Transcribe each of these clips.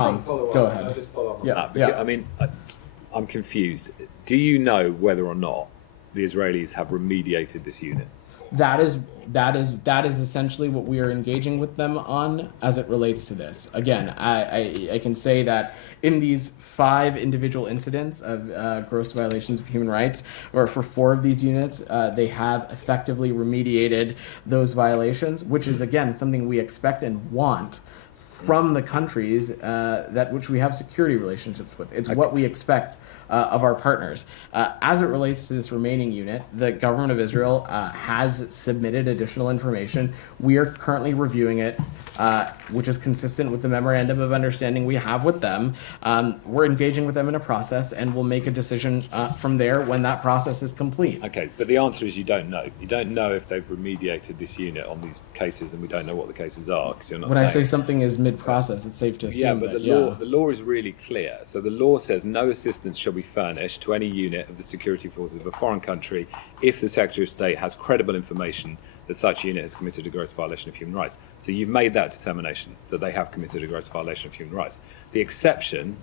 Go ahead. I'll just follow up on Yeah, that. yeah. I mean, I'm confused. Do you know whether or not the Israelis have remediated this unit? That is essentially what we are engaging with them on as it relates to this. Again, I can say that in these 5 individual incidents of gross violations of human rights, or for 4 of these units, they have effectively remediated those violations, which is again something we expect and want from the countries that which we have security relationships with. It's what we expect of our partners. As it relates to this remaining unit, the government of Israel has submitted additional information. We are currently reviewing it, which is consistent with the memorandum of understanding we have with them. We're engaging with them in a process, and we'll make a decision from there when that process is complete. Okay, but the answer is you don't know. You don't know if they've remediated this unit on these cases, and we don't know what the cases are because you're not When saying. I say something is mid-process, it's safe to assume Yeah, but that, the law is really clear. So the law says no assistance shall be furnished to any unit of the security forces of a foreign country if the Secretary of State has credible information that such unit has committed a gross violation of human rights. So you've made that determination that they have committed a gross violation of human rights. The exception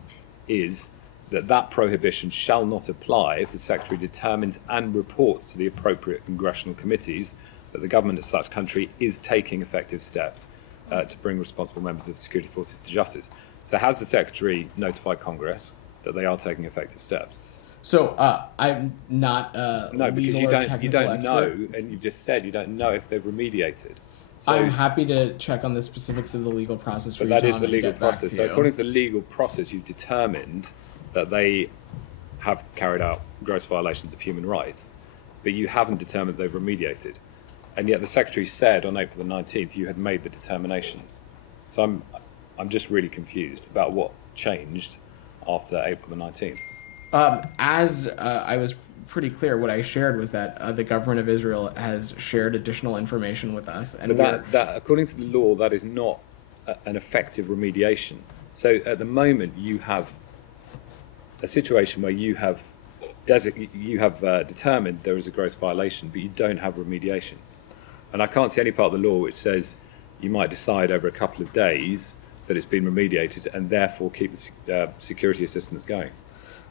is that that prohibition shall not apply if the Secretary determines and reports to the appropriate congressional committees that the government of such country is taking effective steps to bring responsible members of security forces to justice. So has the Secretary notified Congress that they are taking effective steps? So I'm not No, because legal you or don't technical know, expert. and you've just said you don't know if they've remediated. So, I'm happy to check on the specifics of the legal process for but you, that Tom, is the and legal get back process. to So you. according to the legal process, you've determined that they have carried out gross violations of human rights, but you haven't determined they've remediated. And yet the Secretary said on April the 19th you had made the determinations. So I'm just really confused about what changed after April the 19th. As I was pretty clear, what I shared was that the government of Israel has shared additional information with us, and But that, according to the law, that is not an effective remediation. So at the moment, you have a situation where you have determined there is a gross violation, but you don't have remediation. And I can't see any part of the law which says you might decide over a couple of days that it's been remediated and therefore keep the security assistance going.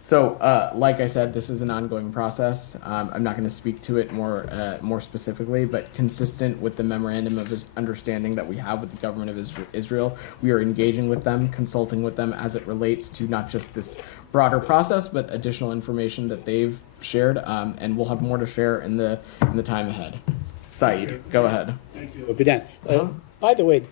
So, like I said, this is an ongoing process. I'm not going to speak to it more specifically, but consistent with the memorandum of understanding that we have with the government of Israel, we are engaging with them, consulting with them as it relates to not just this broader process, but additional information that they've shared, and we'll have more to share in the time ahead. Saeed, go ahead. Thank you. Vedant, by the way,